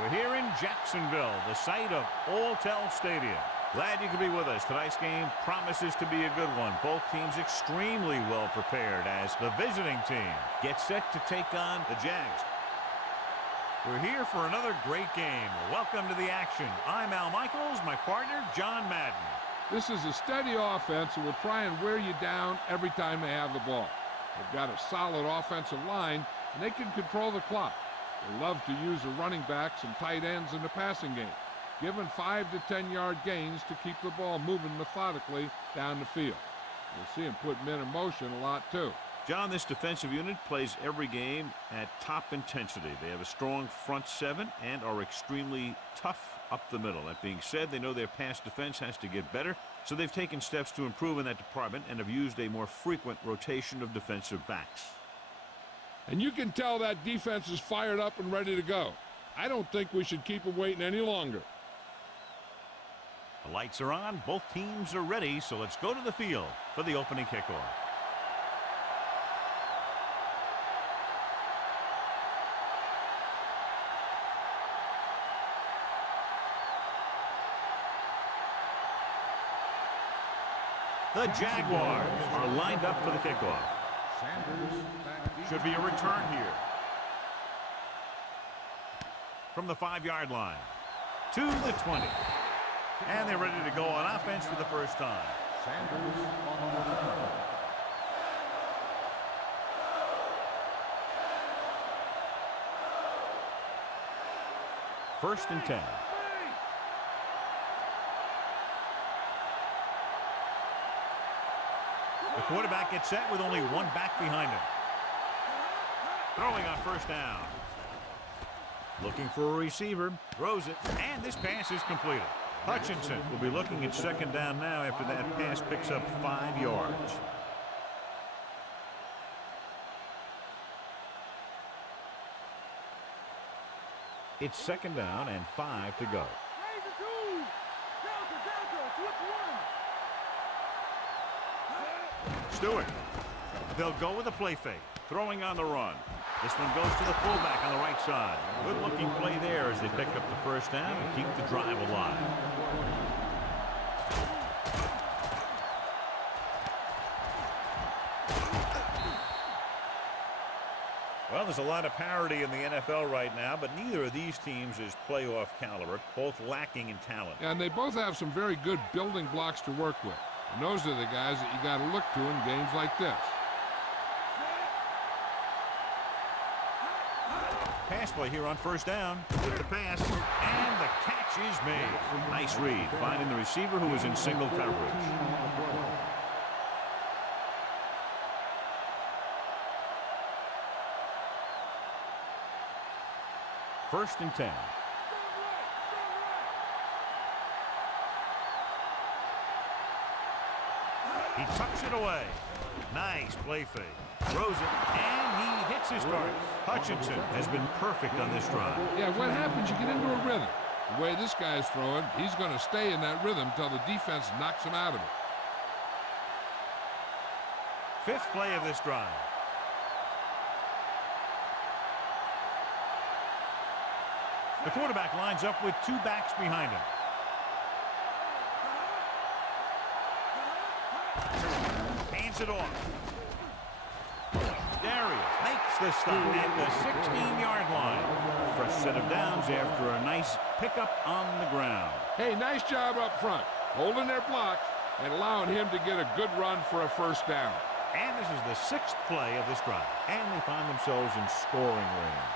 We're here in Jacksonville, the site of Alltel Stadium. Glad you could be with us. Tonight's game promises to be a good one. Both teams extremely well prepared as the visiting team gets set to take on the Jags. We're here for another great game. Welcome to the action. I'm Al Michaels, my partner, John Madden. This is a steady offense and will try and wear you down every time they have the ball. They've got a solid offensive line, and they can control the clock. They love to use the running backs and tight ends in the passing game, giving 5 to 10-yard gains to keep the ball moving methodically down the field. You'll see them put men in motion a lot, too. John, this defensive unit plays every game at top intensity. They have a strong front seven and are extremely tough up the middle. That being said, they know their pass defense has to get better, so they've taken steps to improve in that department and have used a more frequent rotation of defensive backs. And you can tell that defense is fired up and ready to go. I don't think we should keep them waiting any longer. The lights are on. Both teams are ready, so let's go to the field for the opening kickoff. The Jaguars are lined up for the kickoff. Should be a return here. From the 5-yard line to the 20. And they're ready to go on offense for the first time. First and 10. The quarterback gets set with only one back behind him. Throwing on first down. Looking for a receiver. Throws it. And this pass is completed. Hutchinson will be looking at second down now after that pass picks up 5 yards. It's second down and 5 to go. Stewart. They'll go with a play fake. Throwing on the run. This one goes to the fullback on the right side. Good-looking play there as they pick up the first down and keep the drive alive. Well, there's a lot of parity in the NFL right now, but neither of these teams is playoff caliber, both lacking in talent. And they both have some very good building blocks to work with. And those are the guys that you got to look to in games like this. Pass play here on first down with the pass, and the catch is made. Nice read, finding the receiver who was in single coverage. First and 10. He tucks it away. Nice play fake. Throws it, and he hits his target. Hutchinson has been perfect on this drive. Yeah, what happens? You get into a rhythm. The way this guy's throwing, he's going to stay in that rhythm until the defense knocks him out of it. Fifth play of this drive. The quarterback lines up with 2 backs behind him. Hands it off. Darius makes the stop at the 16-yard line. Fresh set of downs after a nice pickup on the ground. Hey, nice job up front, holding their blocks and allowing him to get a good run for a first down. And this is the 6th play of this drive. And they find themselves in scoring range.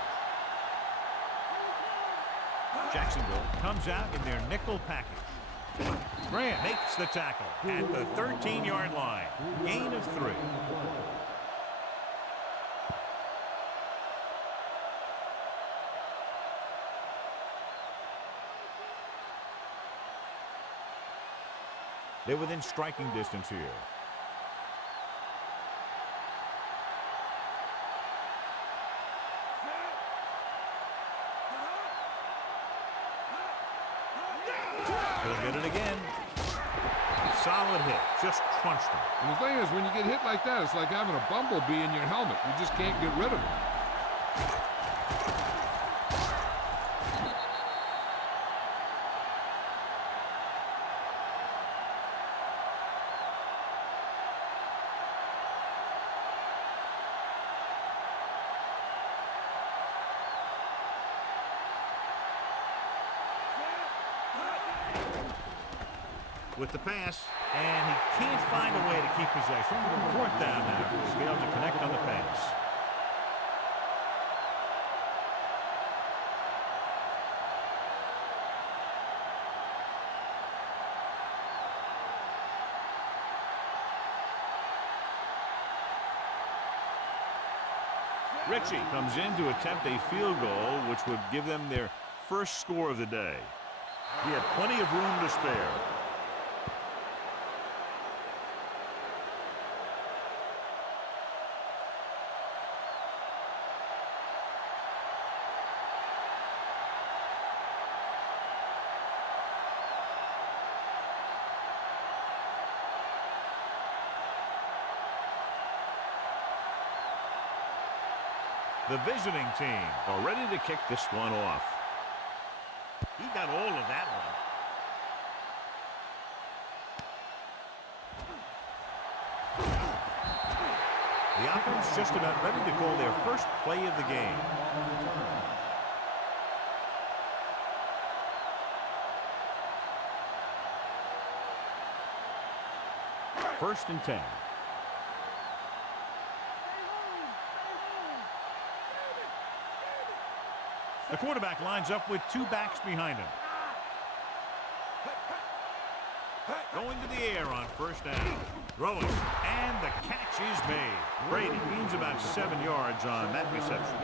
Jacksonville comes out in their nickel package. Grant makes the tackle at the 13-yard line. Gain of 3. They're within striking distance here. He'll get it again. Solid hit. Just crunched him. And the thing is, when you get hit like that, it's like having a bumblebee in your helmet. You just can't get rid of it. with the pass, and he can't find a way to keep possession. Fourth down now. He failed to connect on the pass. Ritchie comes in to attempt a field goal, which would give them their first score of the day. He had plenty of room to spare. The visiting team are ready to kick this one off. He got all of that one. The offense just about ready to call their first play of the game. First and 10. The quarterback lines up with two backs behind him. Going to the air on first down. Throwing, and the catch is made. Brady gains about 7 yards on that reception.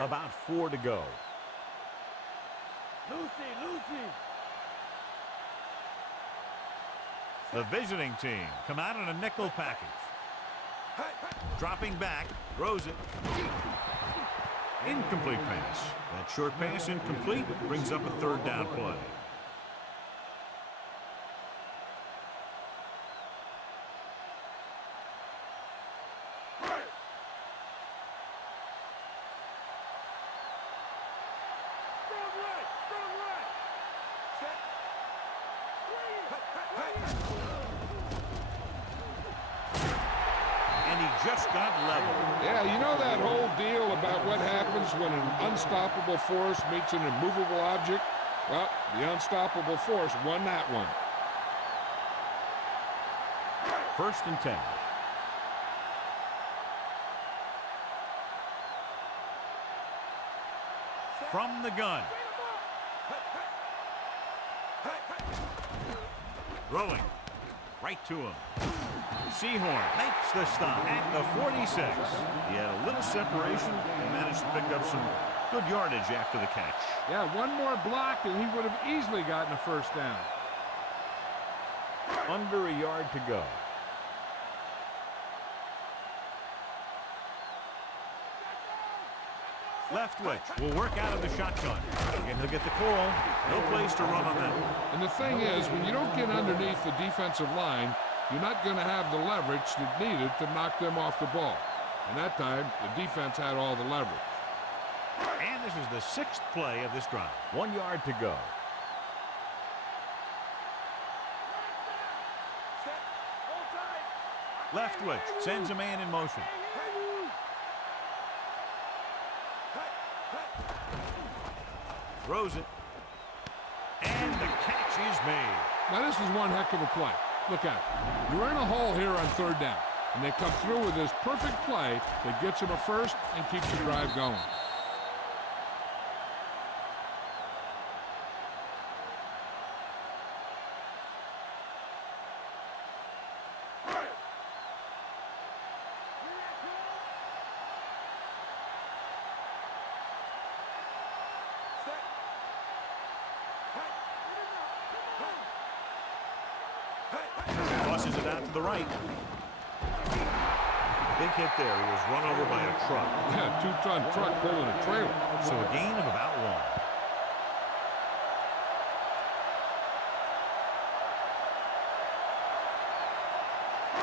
About 4 to go. Lucy. The visiting team come out in a nickel package. Dropping back, throws it. Incomplete pass. That short pass incomplete brings up a third down play. Just got level. Yeah, you know that whole deal about what happens when an unstoppable force meets an immovable object? Well, the unstoppable force won that one. First and 10. From the gun. Throwing. Right to him. Seahorn makes the stop at the 46. He had a little separation and managed to pick up some good yardage after the catch. Yeah, one more block and he would have easily gotten a first down. Under a yard to go. Leftwich will work out of the shotgun. Again, he'll get the call. No place to run on that one. And the thing is, when you don't get underneath the defensive line, you're not going to have the leverage that needed to knock them off the ball. And that time, the defense had all the leverage. And this is the 6th play of this drive. 1 yard to go. Leftwich sends a man in motion. Throws it. And the catch is made. Now this is one heck of a play. Look at it. You're in a hole here on third down. And they come through with this perfect play that gets them a first and keeps the drive going. Tosses it out to the right. Big hit there. He was run over by a truck. Yeah, 2-ton truck pulling a trailer. So a gain of about 1.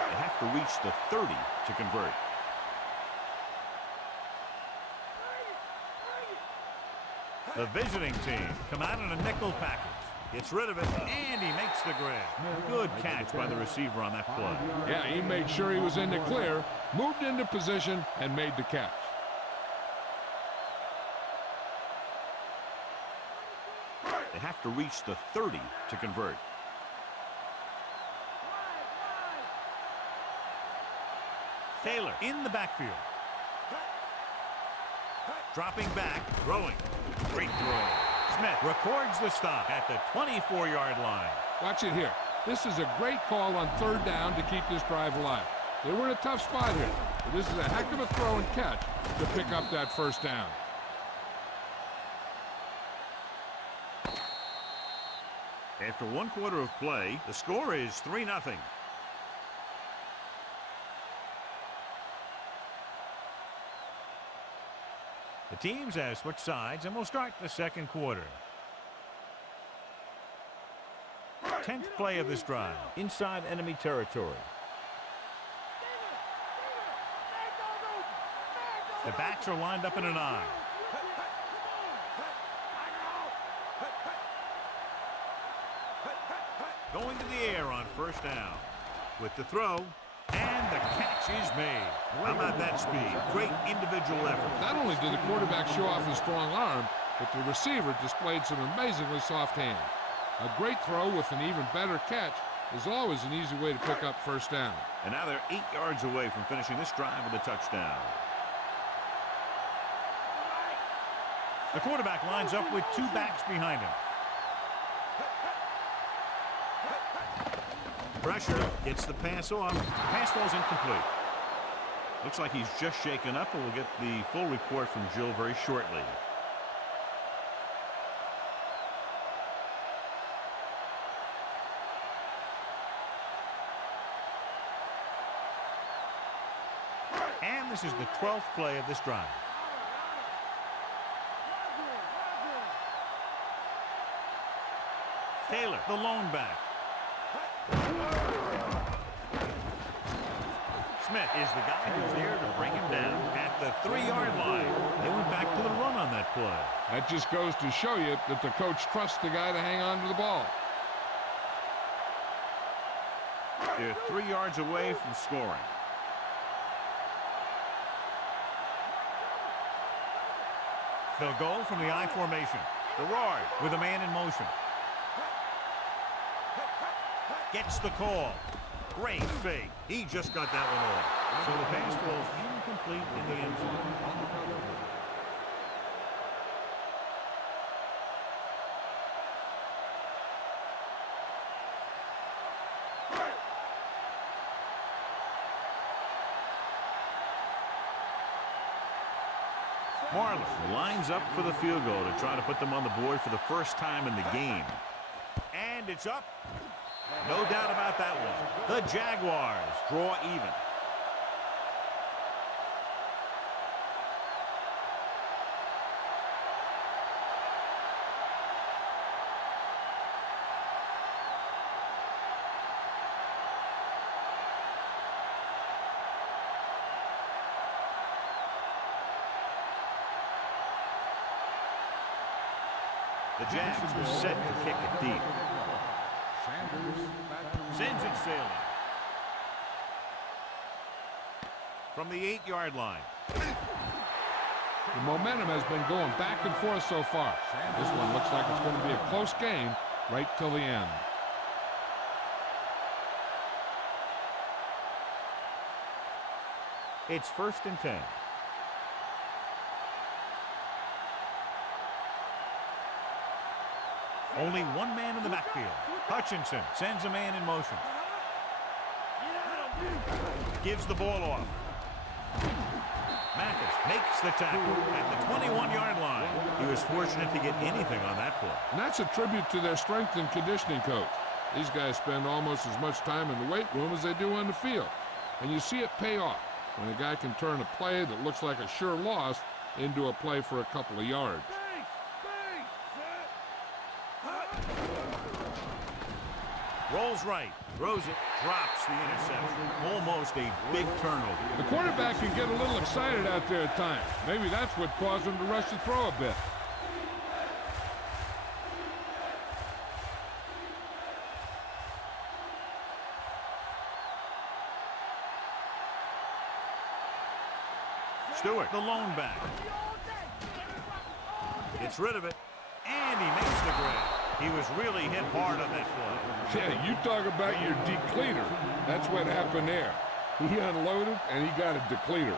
They have to reach the 30 to convert. The visiting team come out in a nickel package. Gets rid of it, and he makes the grab. Good catch by the receiver on that play. Yeah, he made sure he was in the clear, moved into position, and made the catch. have to reach the 30 to convert. Taylor in the backfield. Dropping back, throwing. Great throw. Smith records the stop at the 24-yard line. Watch it here. This is a great call on third down to keep this drive alive. They were in a tough spot here, but this is a heck of a throw and catch to pick up that first down. After 1 quarter of play, the score is 3-0. The teams have switched sides, and we'll start the second quarter. 10th play of this drive, inside enemy territory. The backs are lined up in an I. Going to the air on first down. With the throw, and the catch is made. How about that speed? Great individual effort. Not only did the quarterback show off his strong arm, but the receiver displayed some amazingly soft hands. A great throw with an even better catch is always an easy way to pick up first down. And now they're 8 yards away from finishing this drive with a touchdown. The quarterback lines up with 2 backs behind him. Pressure, gets the pass off. Pass falls incomplete. Looks like he's just shaken up, and we'll get the full report from Jill very shortly. And this is the 12th play of this drive. Taylor, the lone back. Smith is the guy who's there to bring him down at the 3-yard line. They went back to the run on that play. That just goes to show you that the coach trusts the guy to hang on to the ball. They're 3 yards away from scoring. They'll go from the I formation. Gerard with a man in motion. Gets the call. Great fake. He just got that one off. So the pass falls incomplete in the end zone. Marler lines up for the field goal to try to put them on the board for the first time in the game. And it's up. No doubt about that one. The Jaguars draw even. The Jags are set to kick it deep. Sends it sailing. From the 8-yard line. The momentum has been going back and forth so far. This one looks like it's going to be a close game right till the end. It's 1st and 10. Only one man in the backfield. Hutchinson sends a man in motion. Gives the ball off. Mathis makes the tackle at the 21-yard line. He was fortunate to get anything on that play. And that's a tribute to their strength and conditioning coach. These guys spend almost as much time in the weight room as they do on the field. And you see it pay off when a guy can turn a play that looks like a sure loss into a play for a couple of yards. Rolls right, throws it, drops the interception. Almost a big turnover. The quarterback can get a little excited out there at times. Maybe that's what caused him to rush the throw a bit. Stewart, the lone back. Gets rid of it, and he makes the grab. He was really hit hard on that play. Yeah, you talk about your depleter. That's what happened there. He unloaded, and he got a depleter.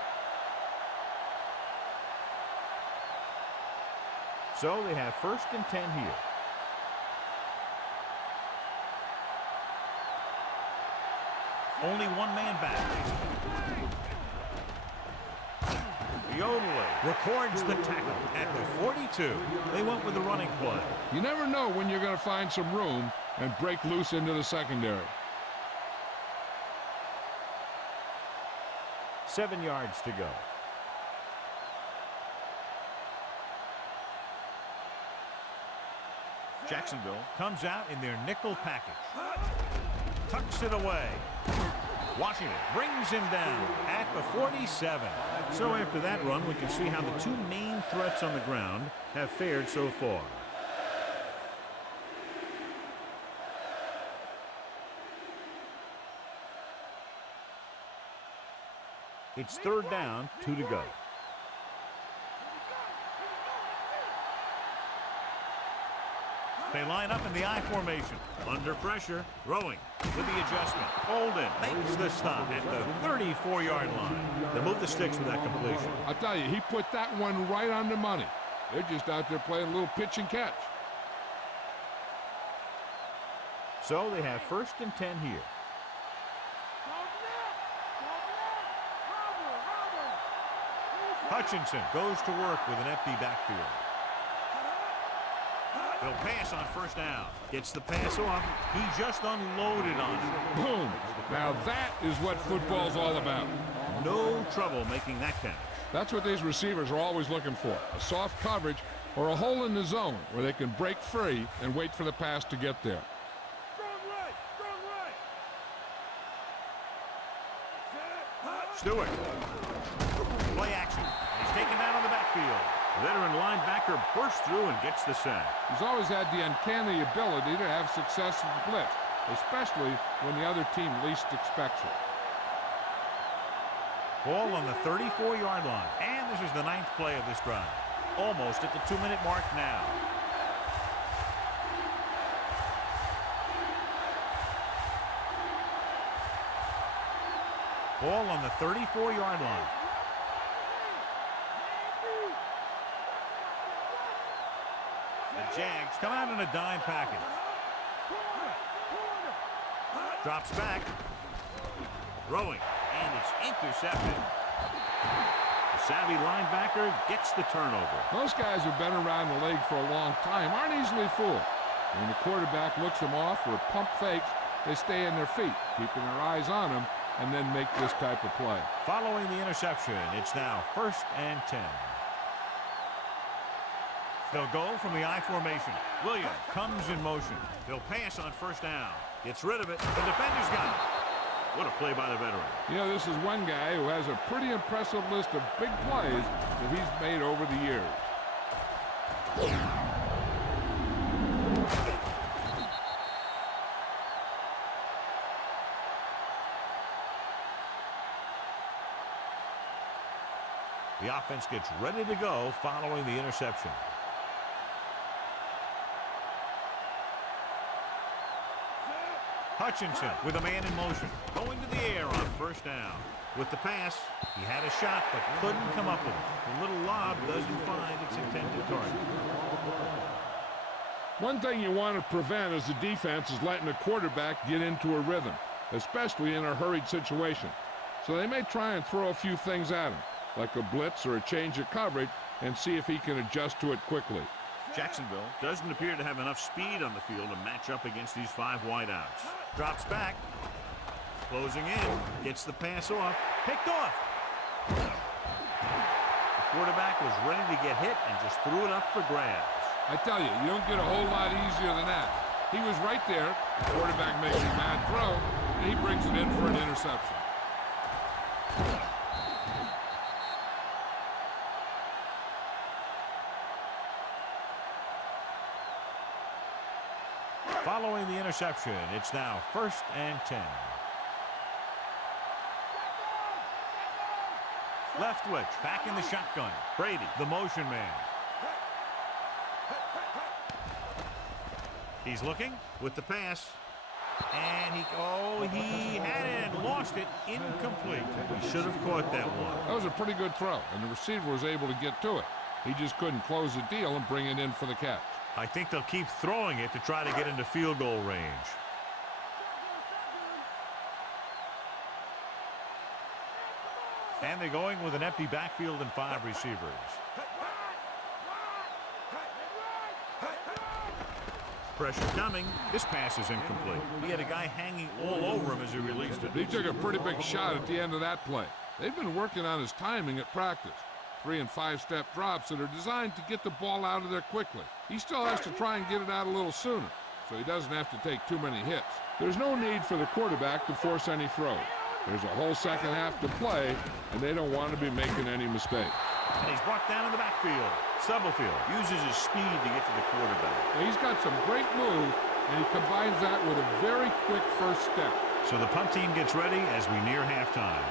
So they have 1st and 10 here. Only one man back. Yodley records the tackle at the 42. They went with the running play. You never know when you're going to find some room and break loose into the secondary. 7 yards to go. Jacksonville comes out in their nickel package. Tucks it away. Washington brings him down at the 47. So after that run, we can see how the two main threats on the ground have fared so far. It's 3rd down, 2 to go. They line up in the I formation. Under pressure, throwing with the adjustment. Holden makes the stop at the 34-yard line. They move the sticks with that completion. I'll tell you, he put that one right on the money. They're just out there playing a little pitch and catch. So they have 1st and 10 here. Hutchinson goes to work with an empty backfield. He'll pass on 1st down. Gets the pass off. He just unloaded on it. Boom. Now that is what football's all about. No trouble making that catch. That's what these receivers are always looking for. A soft coverage or a hole in the zone where they can break free and wait for the pass to get there. Stewart. Play action. He's taken down on the backfield. Veteran linebacker bursts through and gets the sack. He's always had the uncanny ability to have success in the blitz, especially when the other team least expects it. Ball on the 34-yard line. And this is the 9th play of this drive. Almost at the 2-minute mark now. Ball on the 34-yard line. The Jags come out in a dime package. Drops back. Throwing. And it's intercepted. The savvy linebacker gets the turnover. Most guys who've been around the league for a long time aren't easily fooled. When the quarterback looks them off or pump fakes, they stay in their feet, keeping their eyes on them, and then make this type of play. Following the interception, it's now 1st and 10. They'll go from the I formation. Williams comes in motion. They'll pass on 1st down. Gets rid of it. The defender's got it. What a play by the veteran. You know, this is one guy who has a pretty impressive list of big plays that he's made over the years. The offense gets ready to go following the interception. Hutchinson with a man in motion. Going to the air on 1st down. With the pass, he had a shot but couldn't come up with it. The little lob doesn't find its intended target. One thing you want to prevent as a defense is letting a quarterback get into a rhythm, especially in a hurried situation. So they may try and throw a few things at him, like a blitz or a change of coverage, and see if he can adjust to it quickly. Jacksonville doesn't appear to have enough speed on the field to match up against these 5 wideouts. Drops back. Closing in. Gets the pass off. Picked off. The quarterback was ready to get hit and just threw it up for grabs. I tell you, you don't get a whole lot easier than that. He was right there. The quarterback makes a bad throw, and he brings it in for an interception. Following the interception, it's now 1st and 10. Leftwich back in the shotgun. Brady, the motion man. He's looking with the pass. And he had it and lost it. Incomplete. He should have caught that one. That was a pretty good throw, and the receiver was able to get to it. He just couldn't close the deal and bring it in for the catch. I think they'll keep throwing it to try to get into field goal range. And they're going with an empty backfield and 5 receivers. Pressure coming. This pass is incomplete. He had a guy hanging all over him as he released it. He took a pretty big shot at the end of that play. They've been working on his timing at practice. 3- and 5-step drops that are designed to get the ball out of there quickly. He still has to try and get it out a little sooner, so he doesn't have to take too many hits. There's no need for the quarterback to force any throws. There's a whole second half to play, and they don't want to be making any mistakes. And he's brought down in the backfield. Stubblefield uses his speed to get to the quarterback. Now he's got some great moves, and he combines that with a very quick first step. So the punt team gets ready as we near halftime.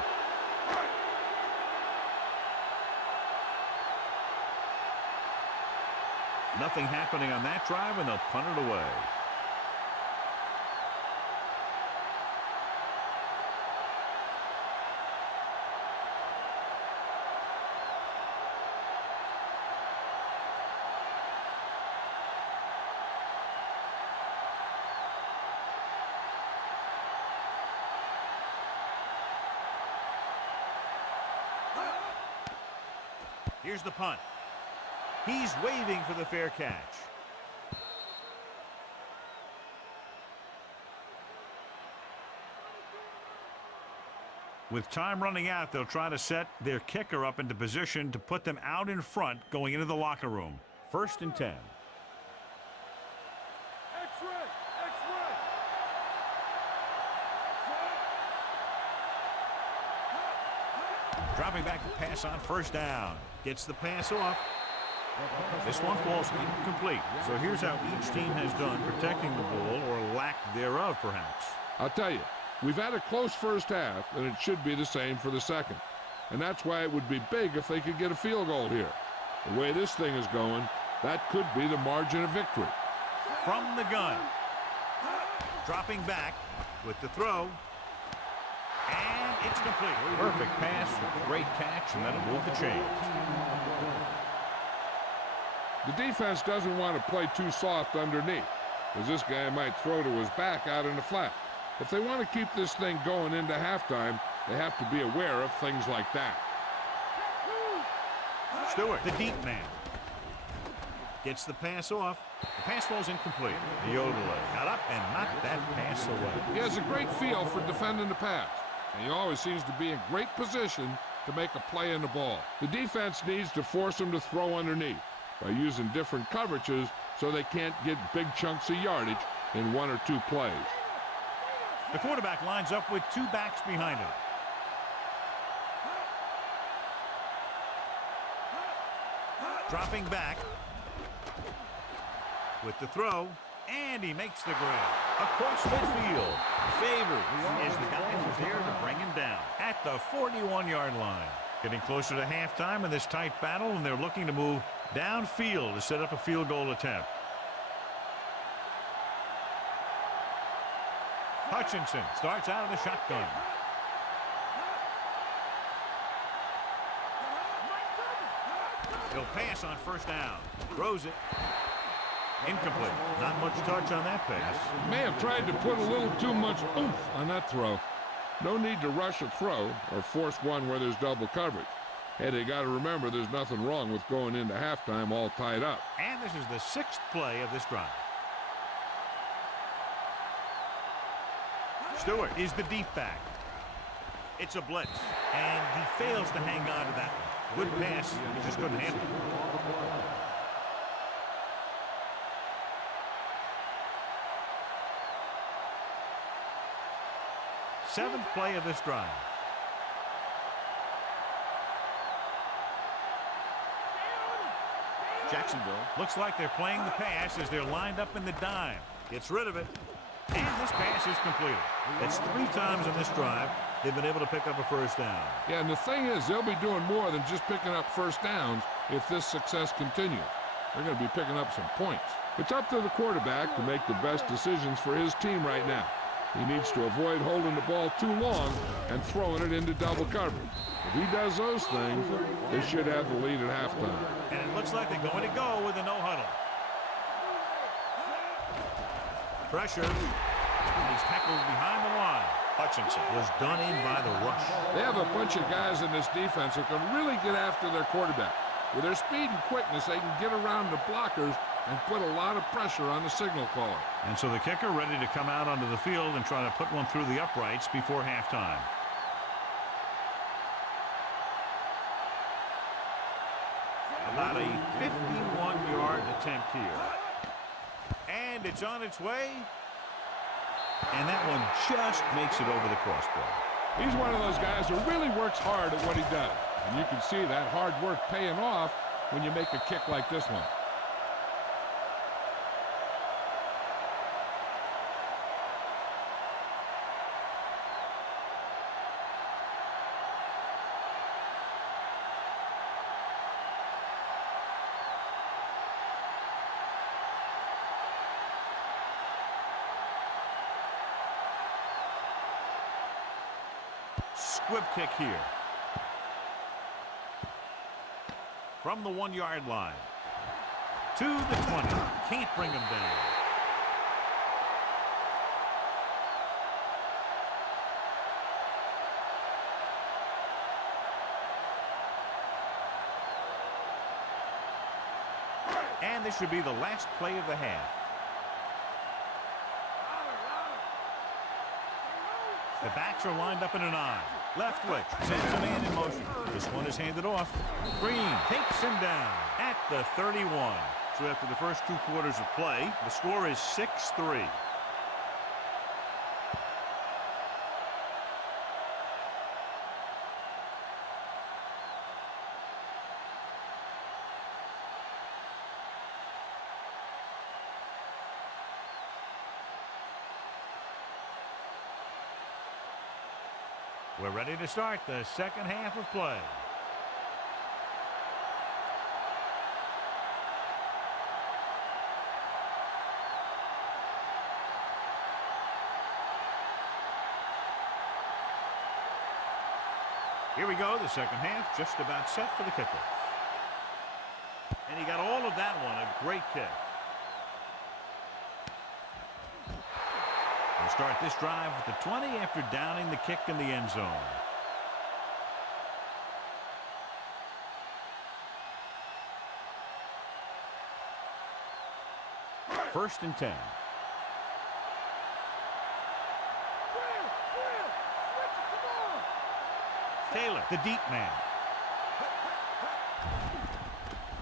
Nothing happening on that drive, and they'll punt it away. Here's the punt. He's waving for the fair catch. With time running out, they'll try to set their kicker up into position to put them out in front going into the locker room. 1st and 10. Dropping back to pass on 1st down. Gets the pass off. This one falls incomplete. So here's how each team has done protecting the ball, or lack thereof, perhaps. I'll tell you, we've had a close first half, and it should be the same for the second. And that's why it would be big if they could get a field goal here. The way this thing is going, that could be the margin of victory. From the gun. Dropping back with the throw. And it's complete. Perfect pass, great catch, and that'll move the chains. The defense doesn't want to play too soft underneath, because this guy might throw to his back out in the flat. If they want to keep this thing going into halftime, they have to be aware of things like that. Stewart, the deep man. Gets the pass off. The pass falls incomplete. Yodeler got up and knocked that pass away. He has a great feel for defending the pass, and he always seems to be in great position to make a play in the ball. The defense needs to force him to throw underneath by using different coverages so they can't get big chunks of yardage in 1 or 2 plays. The quarterback lines up with 2 backs behind him. Dropping back with the throw, and he makes the grab. Across midfield, Favors is the guy who's there to bring him down at the 41-yard line. Getting closer to halftime in this tight battle, and they're looking to move downfield to set up a field goal attempt. Hutchinson starts out of the shotgun. He'll pass on 1st down. Throws it. Incomplete. Not much touch on that pass. May have tried to put a little too much oomph on that throw. No need to rush a throw or force one where there's double coverage. Hey, they got to remember there's nothing wrong with going into halftime all tied up. And this is the 6th play of this drive. Stewart is the deep back. It's a blitz, and he fails to hang on to that one. Good pass, he just couldn't handle it. Seventh play of this drive. Jacksonville looks like they're playing the pass as they're lined up in the dime. Gets rid of it, and this pass is completed. That's 3 times on this drive they've been able to pick up a 1st down. Yeah, and the thing is, they'll be doing more than just picking up 1st downs if this success continues. they're going to be picking up some points. It's up to the quarterback to make the best decisions for his team right now. He needs to avoid holding the ball too long and throwing it into double coverage. If he does those things, they should have the lead at halftime. And it looks like they're going to go with a no huddle. Pressure. He's tackled behind the line. Hutchinson was done in by the rush. They have a bunch of guys in this defense who can really get after their quarterback. With their speed and quickness, they can get around the blockers and put a lot of pressure on the signal caller. And so the kicker ready to come out onto the field and try to put one through the uprights before halftime. About a 51-yard attempt here. And it's on its way. And that one just makes it over the crossbar. He's one of those guys who really works hard at what he does. And you can see that hard work paying off when you make a kick like this one. Squib kick here. From the 1-yard line. To the 20. Can't bring him down. And this should be the last play of the half. The backs are lined up in an I. Left wing sends a man in motion. This one is handed off. Green takes him down at the 31. So after the first 2 quarters of play, the score is 6-3. We're ready to start the second half of play. Here we go, the second half, just about set for the kickoff. And he got all of that one, a great kick. We'll start this drive with the 20 after downing the kick in the end zone. First and 10. Taylor, the deep man.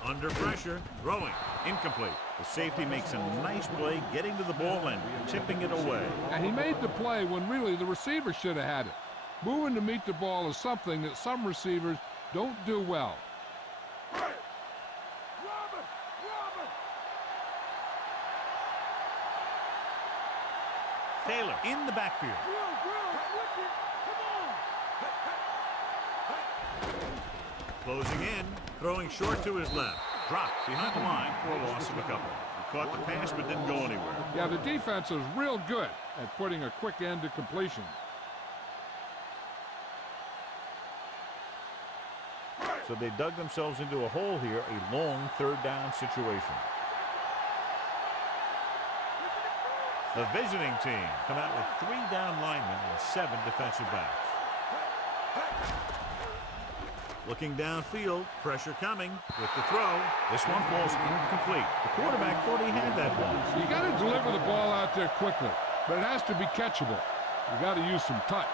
Under pressure, throwing, incomplete. The safety makes a nice play getting to the ball and tipping it away. And he made the play when really the receiver should have had it. Moving to meet the ball is something that some receivers don't do well. Taylor in the backfield. Closing in, throwing short to his left. Dropped behind the line for a loss of a couple. He caught the pass but didn't go anywhere. Yeah, the defense is real good at putting a quick end to completion. So they dug themselves into a hole here, a long third down situation. The visiting team come out with 3 down linemen and 7 defensive backs. Looking downfield, pressure coming with the throw. This one falls incomplete. The quarterback thought he had that one. You got to deliver the ball out there quickly, but it has to be catchable. You got to use some touch.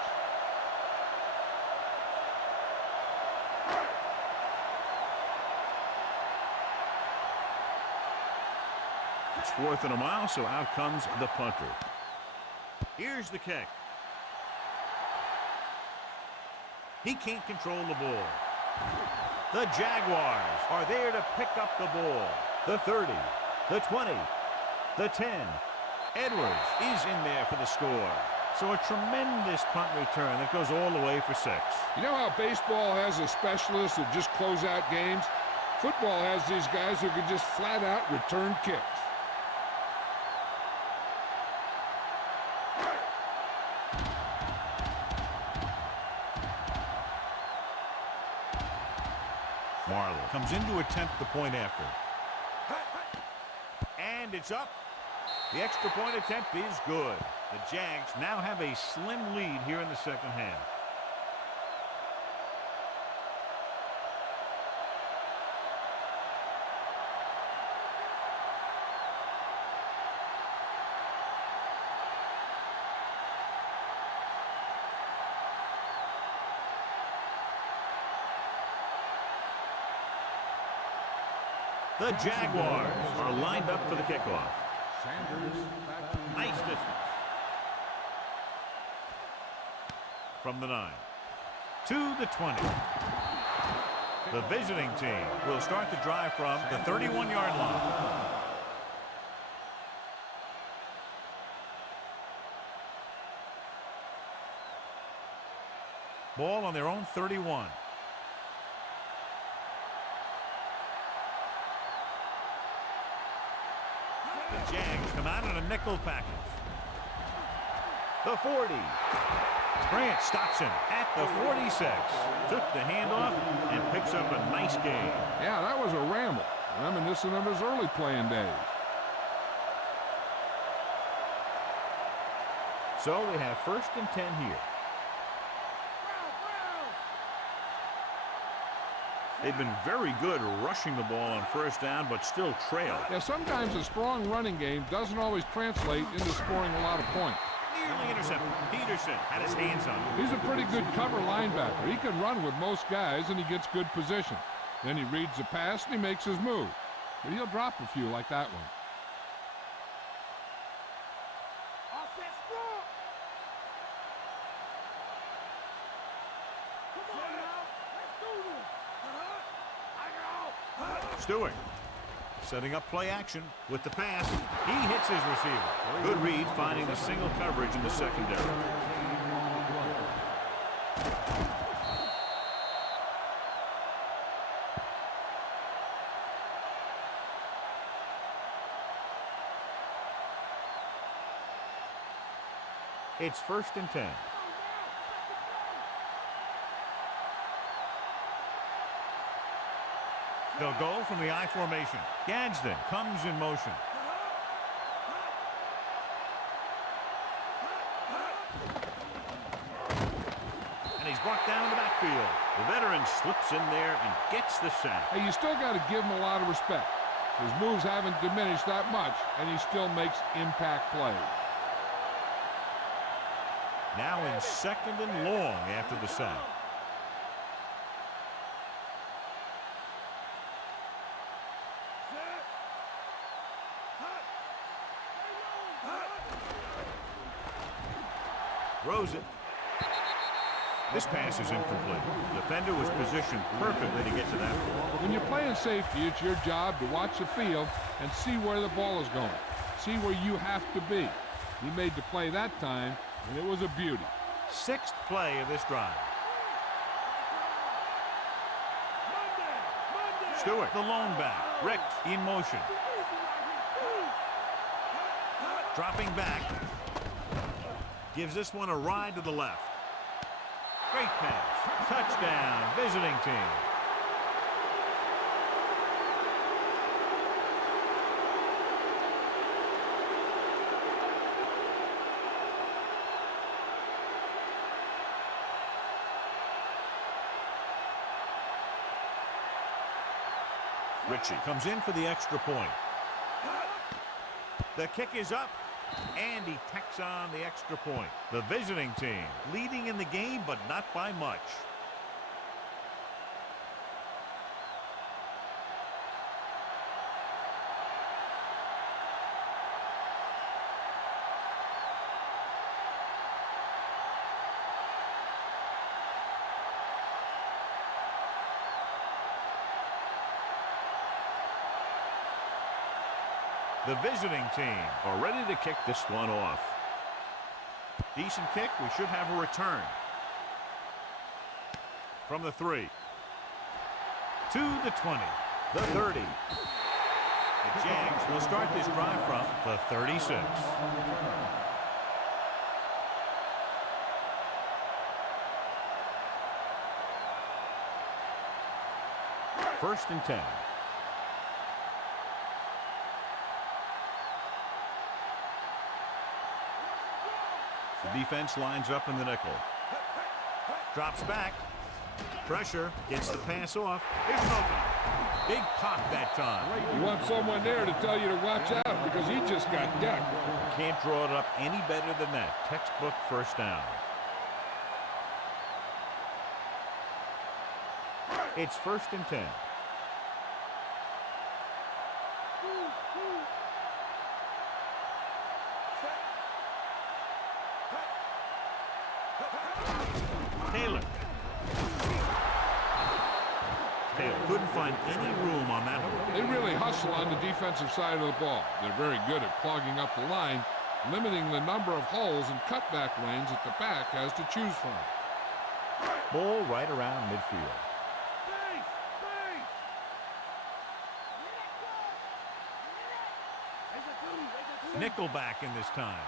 It's 4th and a mile, so out comes the punter. Here's the kick. He can't control the ball. The Jaguars are there to pick up the ball. The 30, the 20, the 10. Edwards is in there for the score. So a tremendous punt return that goes all the way for 6. You know how baseball has a specialist that just close out games? Football has these guys who can just flat out return kicks. Marlowe comes in to attempt the point after. And it's up. The extra point attempt is good. The Jags now have a slim lead here in the second half. The Jaguars are lined up for the kickoff. Nice distance. From the 9 to the 20. The visiting team will start the drive from the 31-yard line. Ball on their own 31. The Jags come out in a nickel package. The 40. Grant stops him at the 46. Took the handoff and picks up a nice gain. Yeah, that was a ramble. Reminiscent of his early playing days. So they have 1st and 10 here. They've been very good rushing the ball on 1st down, but still trail. Yeah, sometimes a strong running game doesn't always translate into scoring a lot of points. Nearly intercepted. Peterson had his hands on him. He's a pretty good cover linebacker. He can run with most guys, and he gets good position. Then he reads the pass, and he makes his move. But he'll drop a few like that one. Stewart setting up play action with the pass. He hits his receiver. Good read, finding the single coverage in the secondary. It's 1st and 10. They'll go from the I formation. Gadsden comes in motion. And he's brought down in the backfield. The veteran slips in there and gets the sack. Hey, you still got to give him a lot of respect. His moves haven't diminished that much, and he still makes impact plays. Now in 2nd and long after the sack. Throws it. This pass is incomplete. The defender was positioned perfectly to get to that ball. When you're playing safety, it's your job to watch the field and see where the ball is going. See where you have to be. He made the play that time, and it was a beauty. 6th play of this drive. Stewart, the lone back. Rick in motion. Dropping back. Gives this one a ride to the left. Great pass. Touchdown, visiting team. Ritchie comes in for the extra point. The kick is up. And he tacks on the extra point. The visiting team leading in the game, but not by much. The visiting team are ready to kick this one off. Decent kick. We should have a return. From the 3 to the 20. The 30. The Jags will start this drive from the 36. First and 10. The defense lines up in the nickel. Drops back. Pressure. Gets the pass off. Here's an open. Big pop that time. You want someone there to tell you to watch out because he just got decked. Can't draw it up any better than that. Textbook first down. It's first and 10. Taylor couldn't find any room on that one. They really hustle on the defensive side of the ball. They're very good at clogging up the line, limiting the number of holes and cutback lanes that the back has to choose from. Ball right around midfield. Nickelback in this time.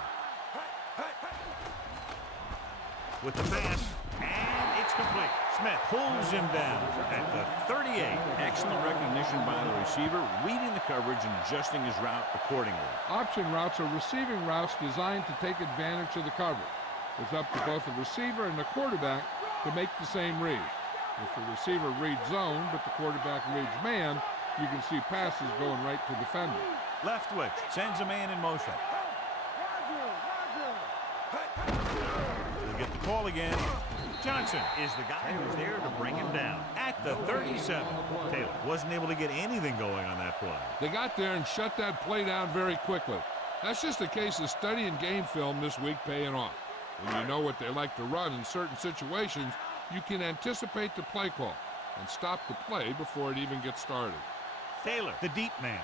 With the pass, and it's complete. Smith pulls him down at the 38. Excellent recognition by the receiver, reading the coverage and adjusting his route accordingly. Option routes are receiving routes designed to take advantage of the coverage. It's up to both the receiver and the quarterback to make the same read. If the receiver reads zone, but the quarterback reads man, you can see passes going right to defender. Leftwich sends a man in motion. He'll get the call again. Johnson is the guy who's there to bring him down at the 37. Taylor wasn't able to get anything going on that play. They got there and shut that play down very quickly. That's just a case of studying game film this week paying off. When you know what they like to run in certain situations, you can anticipate the play call and stop the play before it even gets started. Taylor, the deep man.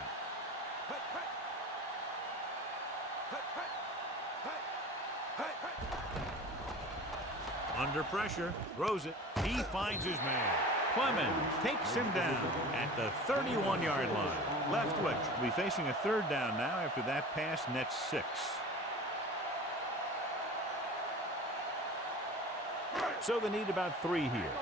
Under pressure, throws it. He finds his man. Clemens takes him down at the 31-yard line. Leftwich will be facing a third down now after that pass nets 6. So they need about 3 here.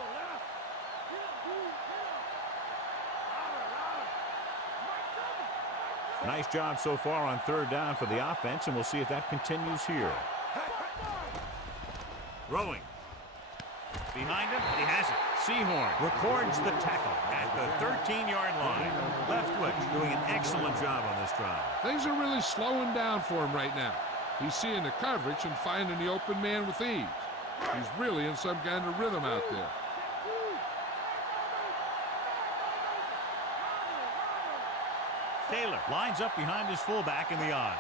Nice job so far on third down for the offense, and we'll see if that continues here. Throwing. Behind him, he has it. Seahorn records the tackle at the 13-yard line. Leftwich doing an excellent job on this drive. Things are really slowing down for him right now. He's seeing the coverage and finding the open man with ease. He's really in some kind of rhythm out there. Taylor lines up behind his fullback in the I.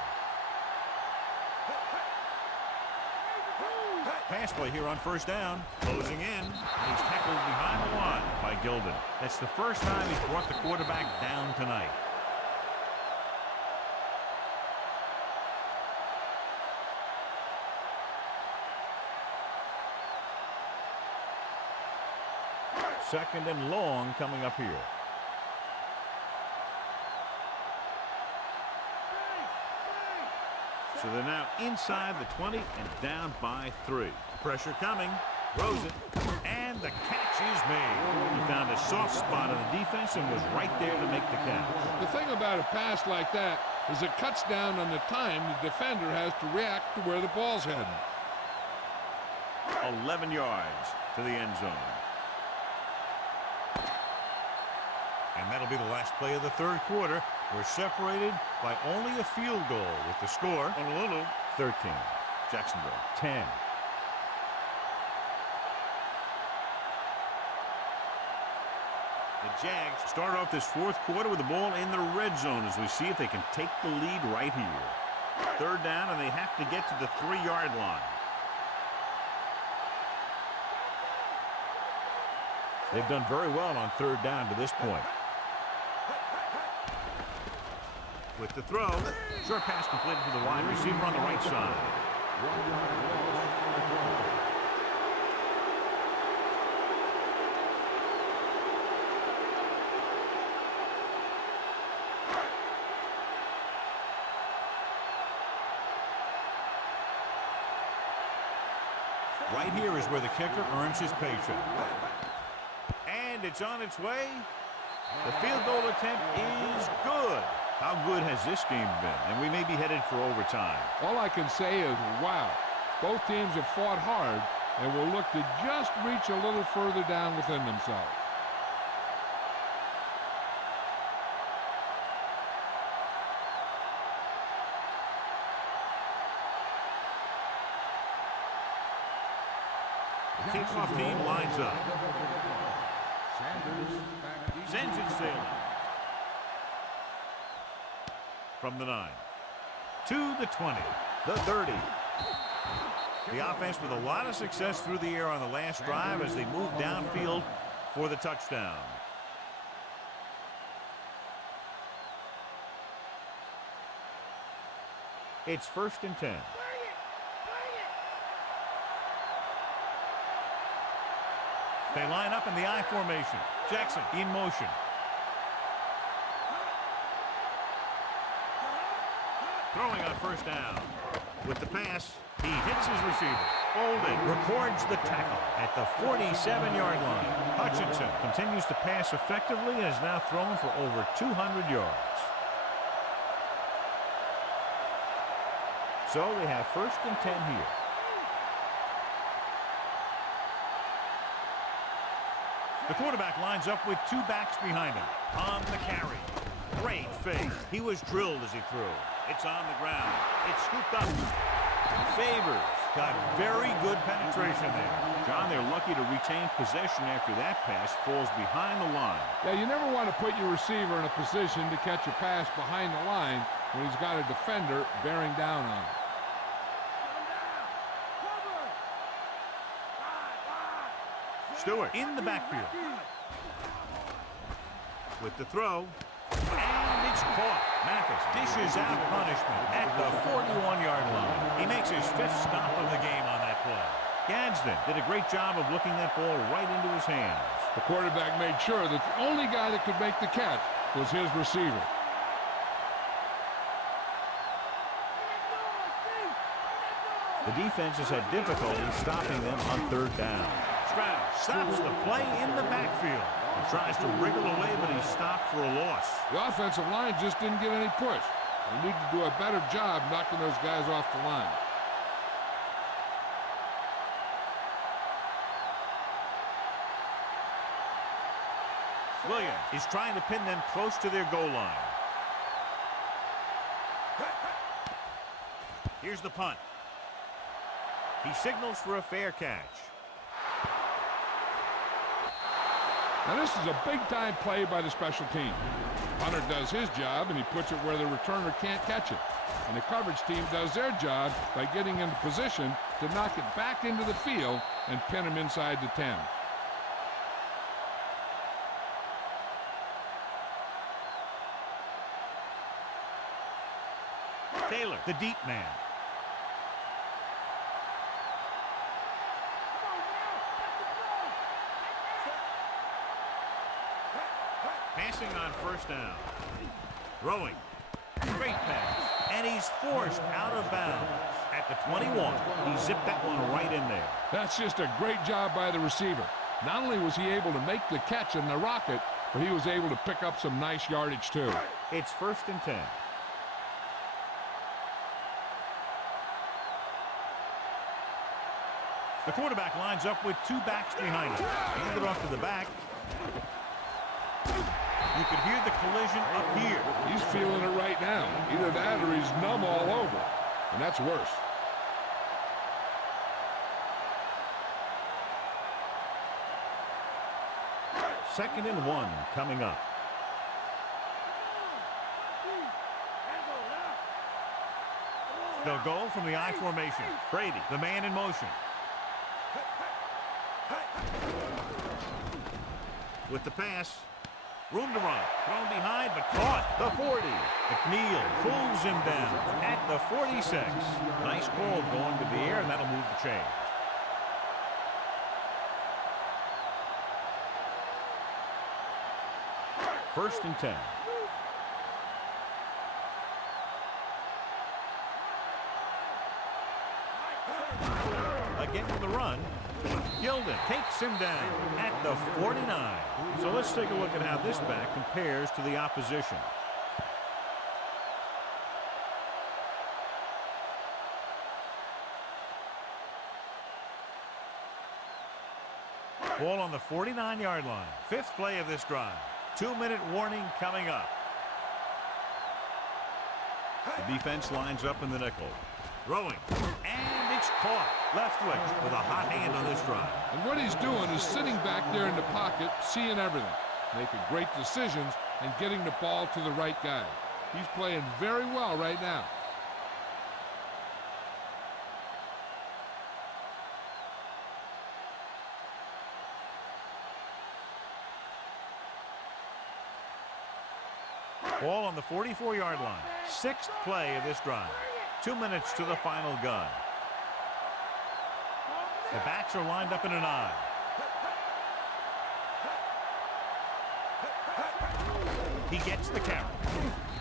Pass play here on first down. Closing in. And he's tackled behind the line by Gilden. That's the first time he's brought the quarterback down tonight. Second and long coming up here. So they're now inside the 20 and down by 3. Pressure coming. Throws it. And the catch is made. He found a soft spot on the defense and was right there to make the catch. The thing about a pass like that is it cuts down on the time the defender has to react to where the ball's heading. 11 yards to the end zone. And that'll be the last play of the third quarter. We're separated by only a field goal with the score. Honolulu 13. Jacksonville 10. The Jags start off this fourth quarter with the ball in the red zone as we see if they can take the lead right here. Third down, and they have to get to the 3-yard line. They've done very well on third down to this point. With the throw, short pass completed to the wide receiver on the right side. Right here is where the kicker earns his paycheck. And it's on its way. The field goal attempt is good. How good has this game been? And we may be headed for overtime. All I can say is, wow. Both teams have fought hard and will look to just reach a little further down within themselves. The kickoff team lines up. Sends it sailing. From the 9. To the 20. The 30. The offense with a lot of success through the air on the last drive as they move downfield for the touchdown. It's 1st and 10. They line up in the I formation. Jackson in motion. Throwing on 1st down. With the pass, he hits his receiver. Bolden records the tackle at the 47-yard line. Hutchinson continues to pass effectively and is now thrown for over 200 yards. So they have 1st and 10 here. The quarterback lines up with 2 backs behind him. On the carry. Great fake. He was drilled as he threw. It's on the ground. It's scooped up. Favors got very good penetration there. John, they're lucky to retain possession after that pass falls behind the line. Yeah, you never want to put your receiver in a position to catch a pass behind the line when he's got a defender bearing down on him. Stewart in the backfield. With the throw. And it's caught. Mathis dishes out punishment at the 41-yard line. He makes his 5th stop of the game on that play. Gadsden did a great job of looking that ball right into his hands. The quarterback made sure that the only guy that could make the catch was his receiver. The defense has had difficulty stopping them on 3rd down. Stroud stops the play in the backfield. He tries to wriggle away, but he's stopped for a loss. The offensive line just didn't get any push. They need to do a better job knocking those guys off the line. Williams is trying to pin them close to their goal line. Here's the punt. He signals for a fair catch. Now this is a big-time play by the special team. Hunter does his job, and he puts it where the returner can't catch it. And the coverage team does their job by getting into position to knock it back into the field and pin him inside the 10. Taylor, the deep man. Passing on 1st down. Throwing. Great pass. And he's forced out of bounds at the 21. He zipped that one right in there. That's just a great job by the receiver. Not only was he able to make the catch in the rocket, but he was able to pick up some nice yardage too. It's 1st and 10. The quarterback lines up with 2 backs behind him. Hand it off to the back. You could hear the collision up here. He's feeling it right now. Either that or he's numb all over. And that's worse. Second and 1 coming up. They'll go from the I formation. Brady, the man in motion. With the pass. Room to run. Thrown behind, but caught. The 40. McNeil pulls him down at the 46. Nice call going to the air, and that'll move the chain. First and 10. again with a run. Gilden takes him down at the 49. So let's take a look at how this back compares to the opposition. Ball on the 49-yard line. Fifth play of this drive. 2-minute warning coming up. The defense lines up in the nickel. Throwing. And it's caught. Leftwich with a hot hand on this drive. And what he's doing is sitting back there in the pocket, seeing everything, making great decisions, and getting the ball to the right guy. He's playing very well right now. Ball on the 44-yard line. Sixth play of this drive. 2 minutes to the final gun. The backs are lined up in an I. He gets the carry.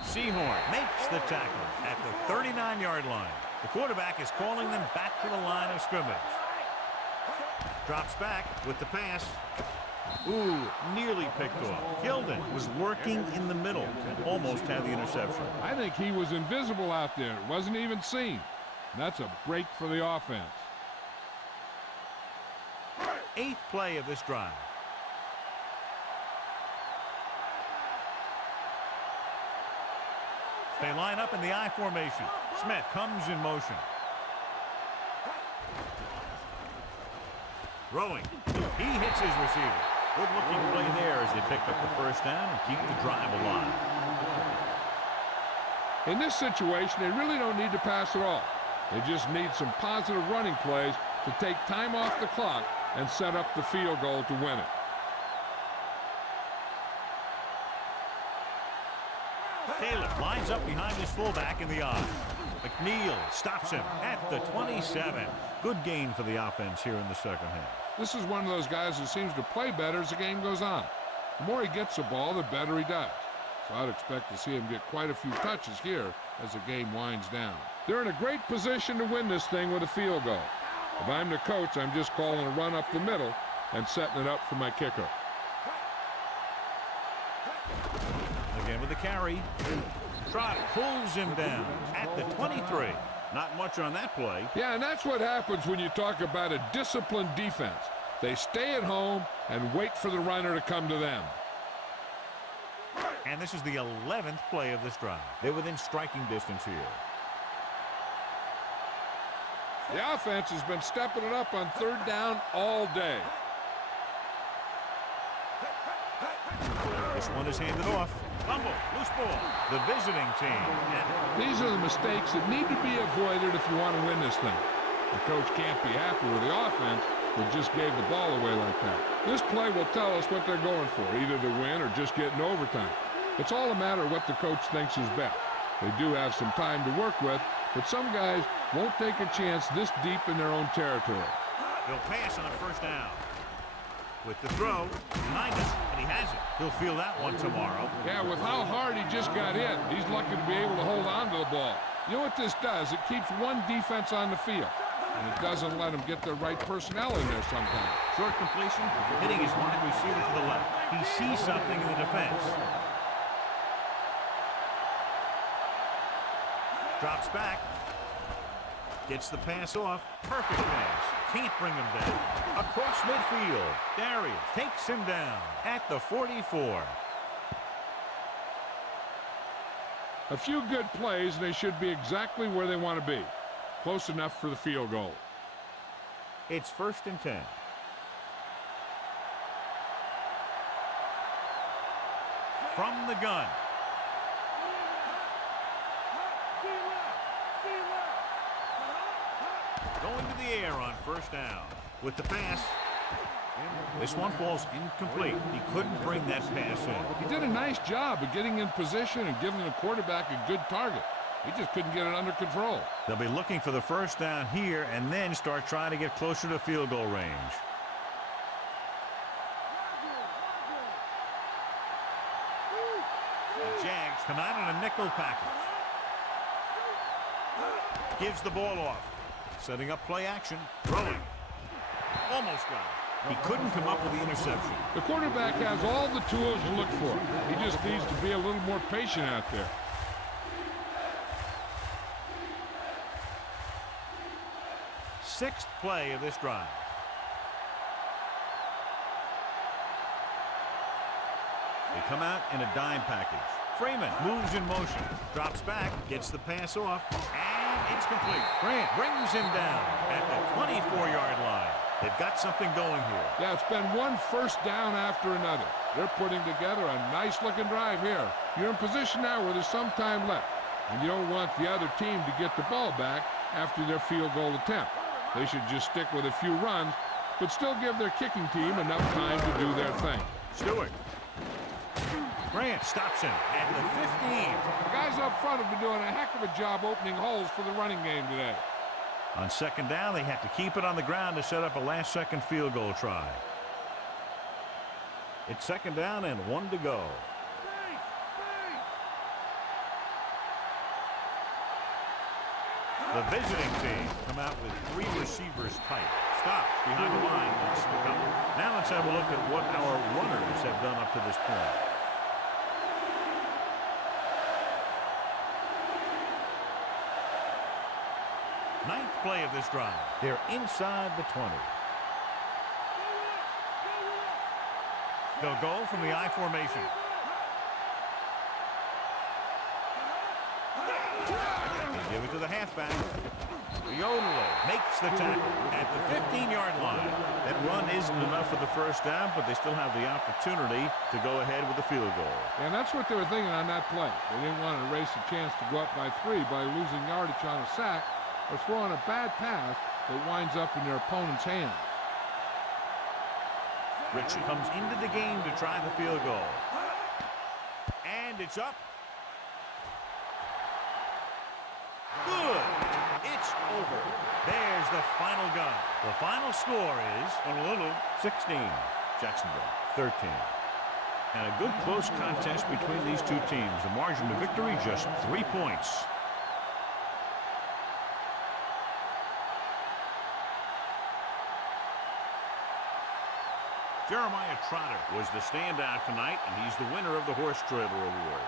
Seahorn makes the tackle at the 39-yard line. The quarterback is calling them back to the line of scrimmage. Drops back with the pass. Ooh, nearly picked off. Gilden was working in the middle and almost had the interception. I think he was invisible out there. It wasn't even seen. And that's a break for the offense. Eighth play of this drive. They line up in the I formation. Smith comes in motion. Throwing. He hits his receiver. Good-looking play there as they pick up the first down and keep the drive alive. In this situation, they really don't need to pass at all. They just need some positive running plays to take time off the clock and set up the field goal to win it. Taylor lines up behind his fullback in the I. McNeil stops him at the 27. Good gain for the offense here in the second half. This is one of those guys who seems to play better as the game goes on. The more he gets the ball, the better he does. So I'd expect to see him get quite a few touches here as the game winds down. They're in a great position to win this thing with a field goal. If I'm the coach, I'm just calling a run up the middle and setting it up for my kicker. Again with the carry. Trot pulls him down at the 23. Not much on that play. Yeah, and that's what happens when you talk about a disciplined defense. They stay at home and wait for the runner to come to them. And this is the 11th play of this drive. They're within striking distance here. The offense has been stepping it up on third down all day. This one is handed off. Fumble, loose ball. The visiting team. These are the mistakes that need to be avoided if you want to win this thing. The coach can't be happy with the offense that just gave the ball away like that. This play will tell us what they're going for, either to win or just get in overtime. It's all a matter of what the coach thinks is best. They do have some time to work with, but some guys won't take a chance this deep in their own territory. They'll pass on first down. With the throw, behind us, and he has it. He'll feel that one tomorrow. Yeah, with how hard he just got hit, he's lucky to be able to hold on to the ball. You know what this does? It keeps one defense on the field, and it doesn't let them get the right personnel in there sometimes. Short completion, hitting his wide receiver to the left. He sees something in the defense. Drops back. Gets the pass off. Perfect pass. Can't bring him down. Across midfield. Darius takes him down at the 44. A few good plays, and they should be exactly where they want to be. Close enough for the field goal. It's 1st and 10. From the gun. Going to the air on first down. With the pass. This one falls incomplete. He couldn't bring that pass in. He did a nice job of getting in position and giving the quarterback a good target. He just couldn't get it under control. They'll be looking for the first down here and then start trying to get closer to field goal range. The Jags come out in a nickel package. Gives the ball off. Setting up play action. Throwing. Almost got it. He couldn't come up with the interception. The quarterback has all the tools to look for. He just needs to be a little more patient out there. Sixth play of this drive. They come out in a dime package. Freeman moves in motion, drops back, gets the pass off, and it's complete. Grant brings him down at the 24-yard line. They've got something going here. Yeah, it's been one first down after another. They're putting together a nice-looking drive here. You're in position now where there's some time left, and you don't want the other team to get the ball back after their field goal attempt. They should just stick with a few runs, but still give their kicking team enough time to do their thing. Stewart. Grant stops him at the 15. The guys up front have been doing a heck of a job opening holes for the running game today. On second down, they have to keep it on the ground to set up a last-second field goal try. It's second down and 1 to go. The visiting team come out with 3 receivers tight. Stop behind the line. Now let's have a look at what our runners have done up to this point. Ninth play of this drive. They're inside the 20. They'll go from the I formation. They give it to the halfback. Viola makes the tackle at the 15-yard line. That run isn't enough for the first down, but they still have the opportunity to go ahead with the field goal. And that's what they were thinking on that play. They didn't want to erase a chance to go up by 3 by losing yardage on a sack or throwing a bad pass that winds up in their opponent's hands. Rich comes into the game to try the field goal. And it's up. Good. It's over. There's the final gun. The final score is Honolulu 16, Jacksonville 13. And a good close contest between these two teams. The margin of victory just 3 points. Jeremiah Trotter was the standout tonight, and he's the winner of the Horse Trailer Award.